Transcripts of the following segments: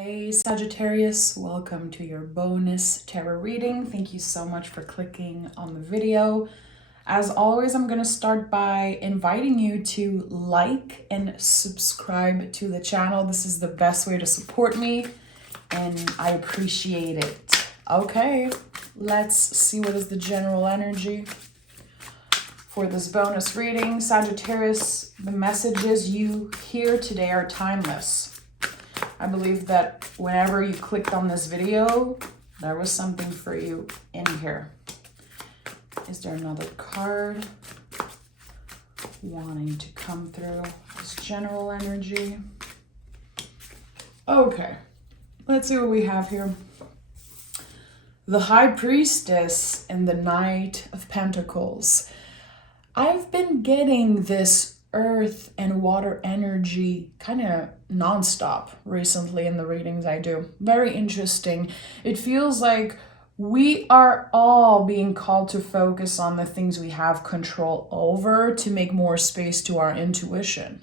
Hey Sagittarius, welcome to your bonus tarot reading. Thank you so much for clicking on the video. As always, I'm going to start by inviting you to like and subscribe to the channel. This is the best way to support me and I appreciate it. Okay, let's see what is the general energy for this bonus reading. Sagittarius, the messages you hear today are timeless. I believe that whenever you clicked on this video, there was something for you in here. Is there another card wanting to come through this general energy? Okay, let's see what we have here. The High Priestess and the Knight of Pentacles. I've been getting this earth and water energy kind of nonstop recently in the readings I do. Very interesting. It feels like we are all being called to focus on the things we have control over to make more space to our intuition.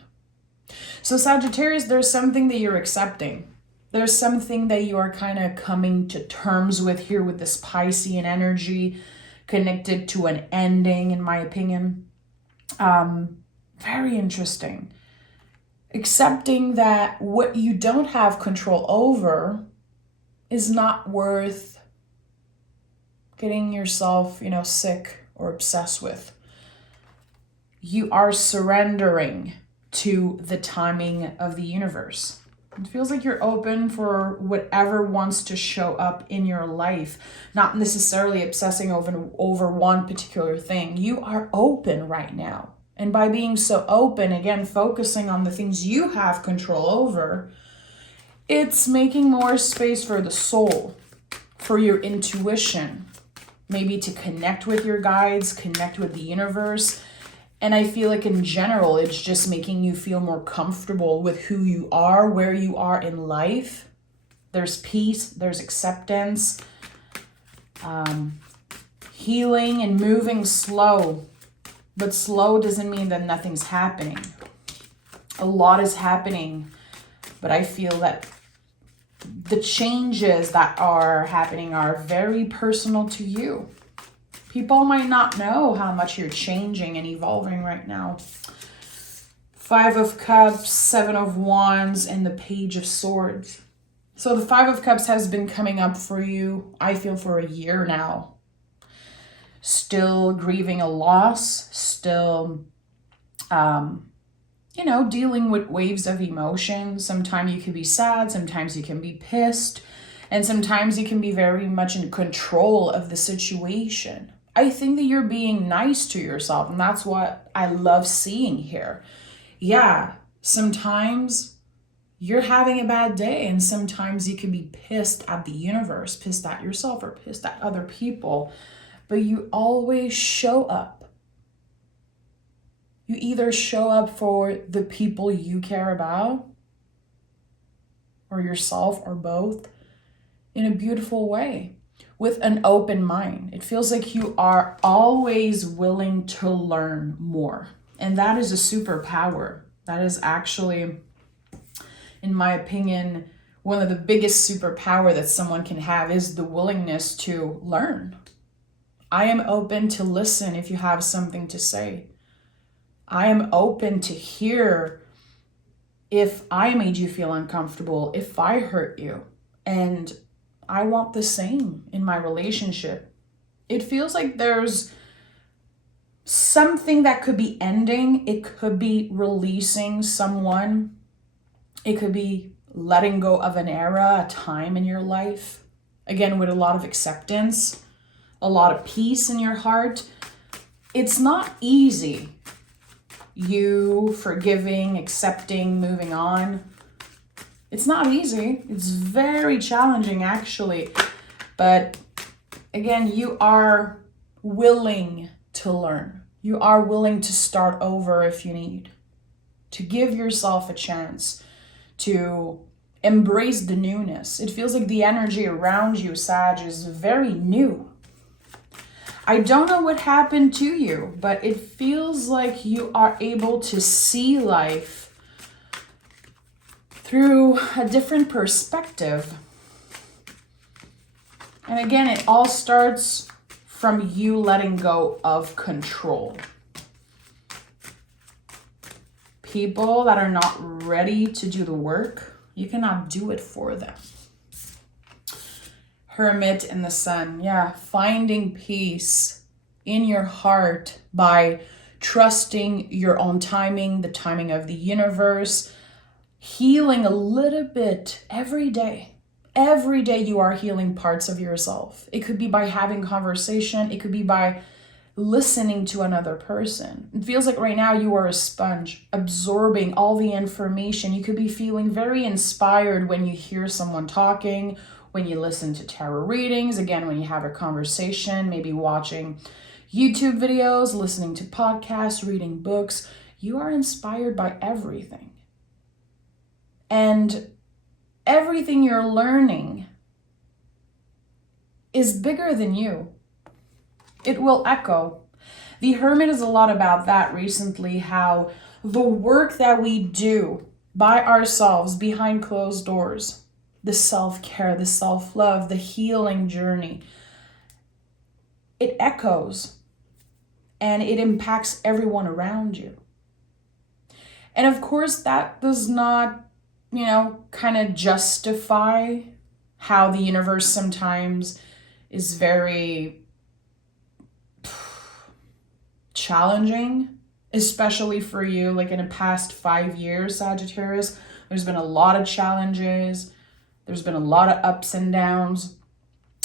So Sagittarius, there's something that you're accepting. There's something that you are kind of coming to terms with here with this Piscean energy connected to an ending, in my opinion. Very interesting. Accepting that what you don't have control over is not worth getting yourself, sick or obsessed with. You are surrendering to the timing of the universe. It feels like you're open for whatever wants to show up in your life, not necessarily obsessing over one particular thing. You are open right now. And by being so open, again, focusing on the things you have control over, it's making more space for the soul, for your intuition, maybe to connect with your guides, connect with the universe. And I feel like in general, it's just making you feel more comfortable with who you are, where you are in life. There's peace, there's acceptance, healing and moving slow. But slow doesn't mean that nothing's happening. A lot is happening, but I feel that the changes that are happening are very personal to you. People might not know how much you're changing and evolving right now. 5 of Cups, 7 of Wands, and the Page of Swords. So the 5 of Cups has been coming up for you, I feel, for a year now. Still grieving a loss, still, dealing with waves of emotion. Sometimes you can be sad, sometimes you can be pissed, and sometimes you can be very much in control of the situation. I think that you're being nice to yourself, and that's what I love seeing here. Yeah, sometimes you're having a bad day, and sometimes you can be pissed at the universe, pissed at yourself, or pissed at other people. But you always show up. You either show up for the people you care about, or yourself, or both, in a beautiful way, with an open mind. It feels like you are always willing to learn more. And that is a superpower. That is actually, in my opinion, one of the biggest superpower that someone can have is the willingness to learn. I am open to listen if you have something to say. I am open to hear if I made you feel uncomfortable, if I hurt you. And I want the same in my relationship. It feels like there's something that could be ending. It could be releasing someone. It could be letting go of an era, a time in your life. Again, with a lot of acceptance. A lot of peace in your heart. It's not easy. You forgiving, accepting, moving on. It's not easy. It's very challenging, actually. But again, you are willing to learn. You are willing to start over if you need. To give yourself a chance to embrace the newness. It feels like the energy around you, Sag, is very new. I don't know what happened to you, but it feels like you are able to see life through a different perspective. And again, it all starts from you letting go of control. People that are not ready to do the work, you cannot do it for them. Hermit in the Sun. Yeah, finding peace in your heart by trusting your own timing, the timing of the universe, healing a little bit every day. Every day you are healing parts of yourself. It could be by having conversation. It could be by listening to another person. It feels like right now you are a sponge, absorbing all the information. You could be feeling very inspired when you hear someone talking, when you listen to tarot readings, again, when you have a conversation, maybe watching YouTube videos, listening to podcasts, reading books. You are inspired by everything. And everything you're learning is bigger than you. It will echo. The Hermit is a lot about that recently, how the work that we do by ourselves behind closed doors, the self-care, the self-love, the healing journey, it echoes and it impacts everyone around you. And of course, that does not, kind of justify how the universe sometimes is very challenging, especially for you. Like in the past 5 years, Sagittarius, there's been a lot of challenges. There's been a lot of ups and downs,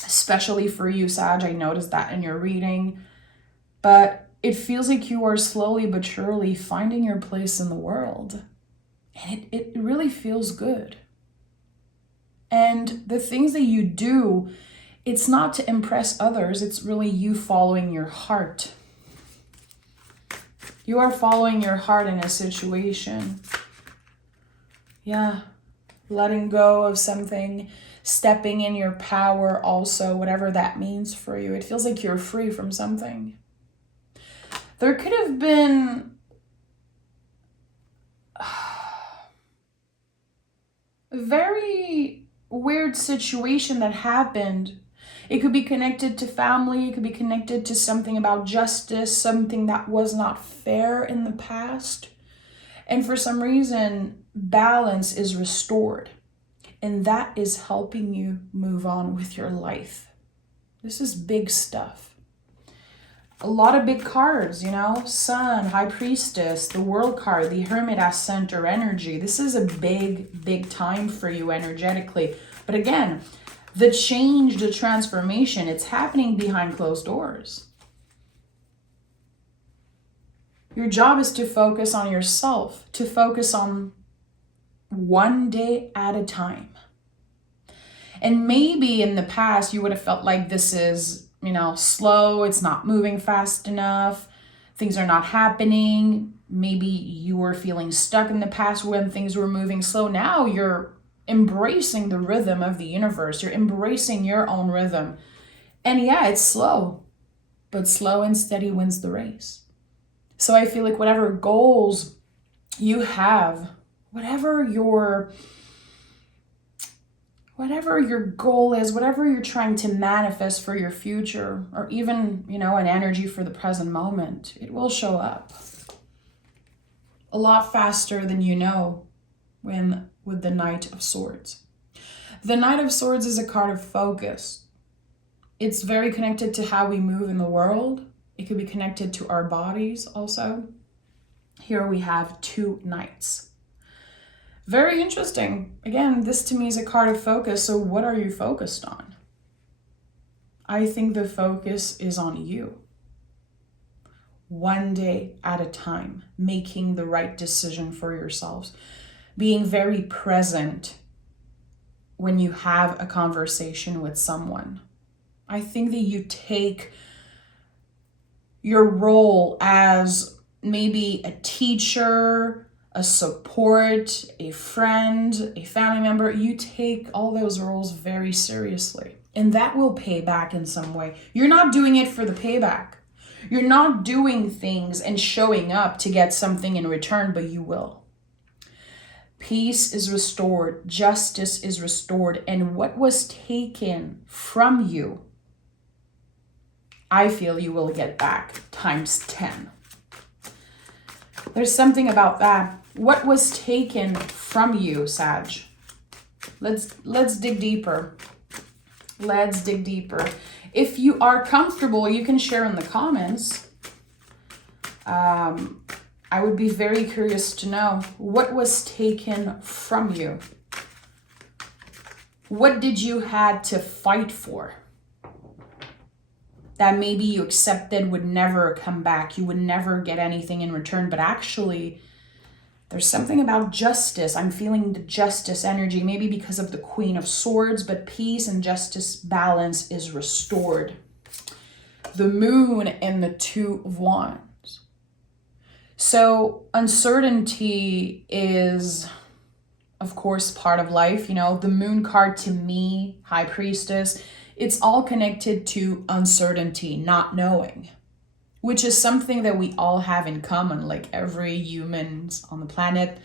especially for you, Sag. I noticed that in your reading. But it feels like you are slowly but surely finding your place in the world. And it really feels good. And the things that you do, it's not to impress others. It's really you following your heart. You are following your heart in a situation. Yeah. Letting go of something, stepping in your power also, whatever that means for you. It feels like you're free from something. There could have been a very weird situation that happened. It could be connected to family. It could be connected to something about justice, something that was not fair in the past. And for some reason, balance is restored. And that is helping you move on with your life. This is big stuff. A lot of big cards, Sun, High Priestess, the World card, the Hermit as center energy. This is a big, big time for you energetically. But again, the change, the transformation, it's happening behind closed doors. Your job is to focus on yourself, to focus on one day at a time. And maybe in the past you would have felt like this is, slow, it's not moving fast enough, things are not happening. Maybe you were feeling stuck in the past when things were moving slow. Now you're embracing the rhythm of the universe. You're embracing your own rhythm. And yeah, it's slow, but slow and steady wins the race. So I feel like whatever goals you have, whatever your goal is, whatever you're trying to manifest for your future, or even, an energy for the present moment, it will show up a lot faster than with the Knight of Swords. The Knight of Swords is a card of focus. It's very connected to how we move in the world. It could be connected to our bodies also. Here we have 2 knights. Very interesting. Again, this to me is a card of focus. So what are you focused on? I think the focus is on you. One day at a time, making the right decision for yourselves. Being very present when you have a conversation with someone. I think that you take your role as maybe a teacher, a support, a friend, a family member. You take all those roles very seriously, and that will pay back in some way. You're not doing it for the payback. You're not doing things and showing up to get something in return, but you will. Peace is restored, justice is restored, and what was taken from you, I feel you will get back times 10. There's something about that. What was taken from you, Sag? Let's dig deeper. Let's dig deeper. If you are comfortable, you can share in the comments. I would be very curious to know what was taken from you. What did you had to fight for? That maybe you accepted would never come back. You would never get anything in return. But actually, there's something about justice. I'm feeling the justice energy, maybe because of the Queen of Swords, but peace and justice balance is restored. The Moon and the Two of Wands. So uncertainty is, of course, part of life. You know, the Moon card to me, High Priestess, it's all connected to uncertainty, not knowing, which is something that we all have in common, like every humans on the planet.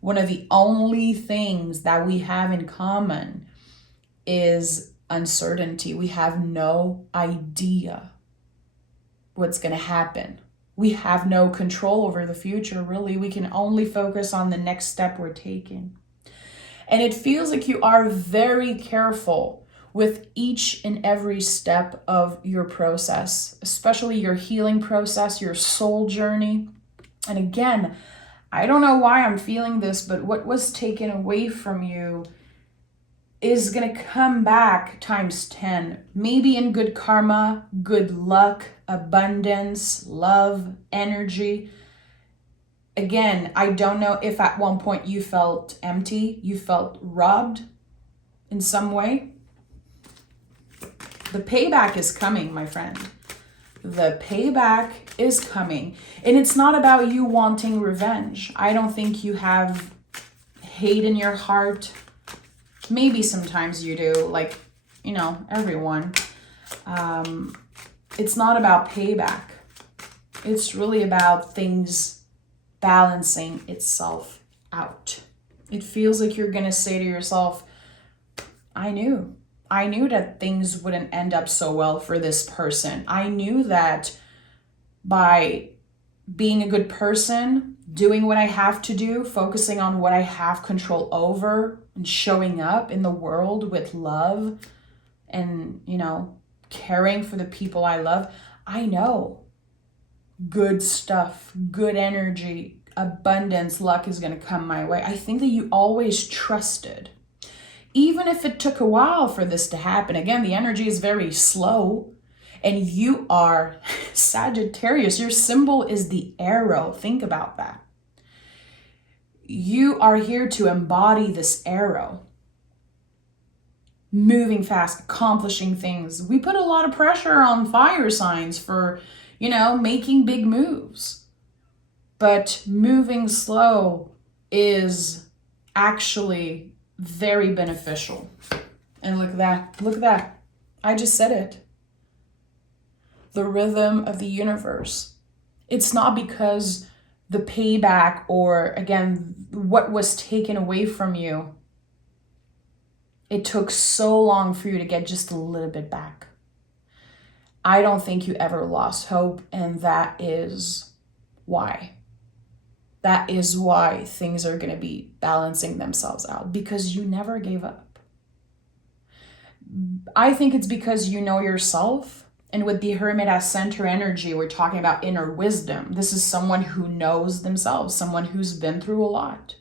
One of the only things that we have in common is uncertainty. We have no idea what's going to happen. We have no control over the future, really. We can only focus on the next step we're taking. And it feels like you are very careful with each and every step of your process, especially your healing process, your soul journey. And again, I don't know why I'm feeling this, but what was taken away from you is going to come back times 10, maybe in good karma, good luck, abundance, love, energy. Again, I don't know if at one point you felt empty, you felt robbed in some way. The payback is coming, my friend. The payback is coming. And it's not about you wanting revenge. I don't think you have hate in your heart. Maybe sometimes you do, like, you know, everyone. It's not about payback. It's really about things balancing itself out. It feels like you're going to say to yourself, I knew that things wouldn't end up so well for this person. I knew that by being a good person, doing what I have to do, focusing on what I have control over, and showing up in the world with love and, you know, caring for the people I love, I know good stuff, good energy, abundance, luck is going to come my way. I think that you always trusted. Even if it took a while for this to happen, again, the energy is very slow. And you are Sagittarius. Your symbol is the arrow. Think about that. You are here to embody this arrow. Moving fast, accomplishing things. We put a lot of pressure on fire signs for, you know, making big moves. But moving slow is actually very beneficial. And look at that. I just said it. The rhythm of the universe. It's not because the payback or, again, what was taken away from you, it took so long for you to get just a little bit back. I don't think you ever lost hope, and that is why. That is why things are going to be balancing themselves out, because you never gave up. I think it's because you know yourself. And with the Hermit as center energy, we're talking about inner wisdom. This is someone who knows themselves, someone who's been through a lot.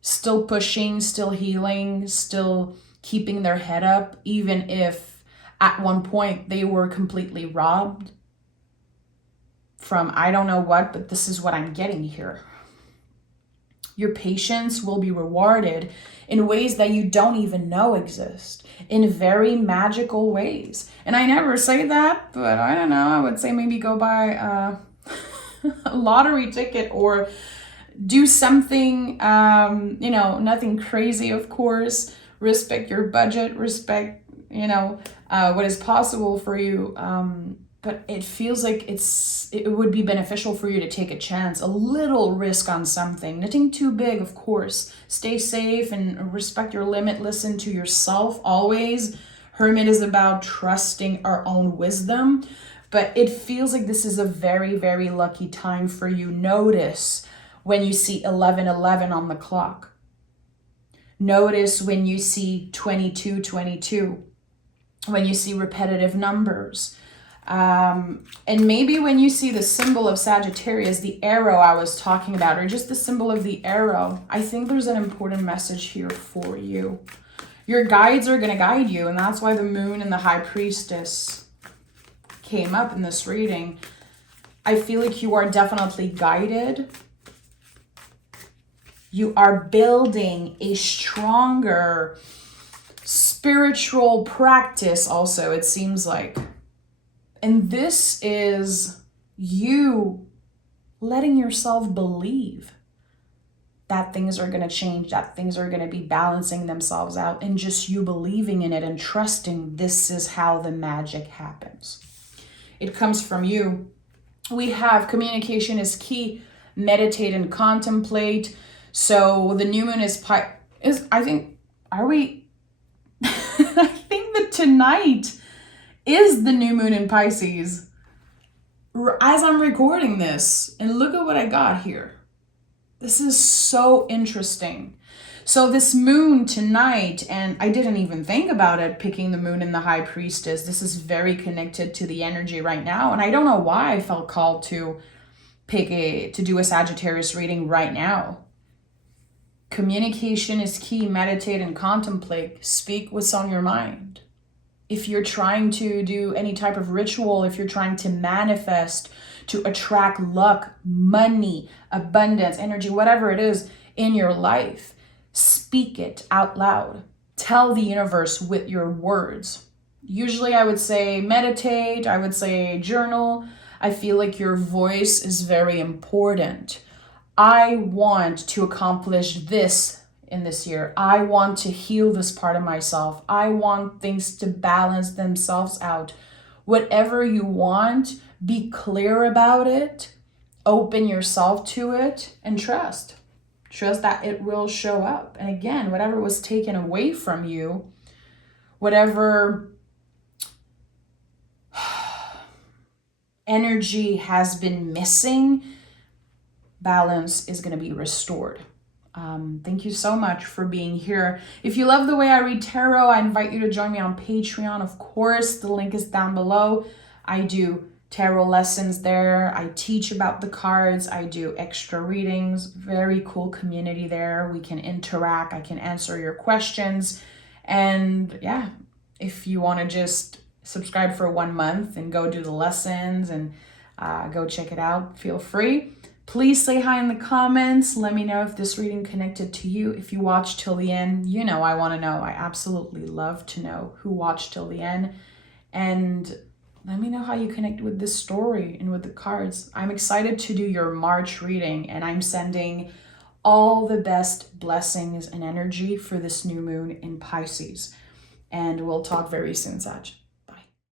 Still pushing, still healing, still keeping their head up, even if at one point they were completely robbed from I don't know what, but this is what I'm getting here. Your patience will be rewarded in ways that you don't even know exist, in very magical ways. And I never say that, but I don't know, I would say maybe go buy a lottery ticket or do something, you know, nothing crazy, of course. Respect your budget, respect, you know, what is possible for you. but it feels like it would be beneficial for you to take a chance, a little risk on something. Nothing too big, of course. Stay safe and respect your limit. Listen to yourself always. Hermit is about trusting our own wisdom, but it feels like this is a very, very lucky time for you. Notice when you see 11:11 on the clock. Notice when you see 22:22, when you see repetitive numbers. And maybe when you see the symbol of Sagittarius, the arrow I was talking about, or just the symbol of the arrow, I think there's an important message here for you. Your guides are going to guide you, and that's why the moon and the high priestess came up in this reading. I feel like you are definitely guided. You are building a stronger spiritual practice also, it seems like. And this is you letting yourself believe that things are going to change, that things are going to be balancing themselves out, and just you believing in it and trusting this is how the magic happens. It comes from you. We have communication is key, meditate and contemplate. So the new moon is I think that tonight is the new moon in Pisces as I'm recording this. And look at what I got here. This is so interesting. So this moon tonight, and I didn't even think about it, picking the moon in the high priestess. This is very connected to the energy right now. And I don't know why I felt called to do a Sagittarius reading right now. Communication is key. Meditate and contemplate. Speak what's on your mind. If you're trying to do any type of ritual, if you're trying to manifest, to attract luck, money, abundance, energy, whatever it is in your life, speak it out loud. Tell the universe with your words. Usually I would say meditate, I would say journal. I feel like your voice is very important. I want to accomplish this in this year. I want to heal this part of myself. I want things to balance themselves out. Whatever you want, be clear about it, open yourself to it, and trust. Trust that it will show up. And again, whatever was taken away from you, whatever energy has been missing, balance is going to be restored. Thank you so much for being here. If you love the way I read tarot, I invite you to join me on Patreon. Of course, the link is down below. I do tarot lessons there. I teach about the cards. I do extra readings. Very cool community there. We can interact. I can answer your questions. And yeah, if you want to just subscribe for 1 month and go do the lessons and go check it out, feel free. Please say hi in the comments. Let me know if this reading connected to you. If you watched till the end, you know I want to know. I absolutely love to know who watched till the end. And let me know how you connect with this story and with the cards. I'm excited to do your March reading, and I'm sending all the best blessings and energy for this new moon in Pisces. And we'll talk very soon, Sag.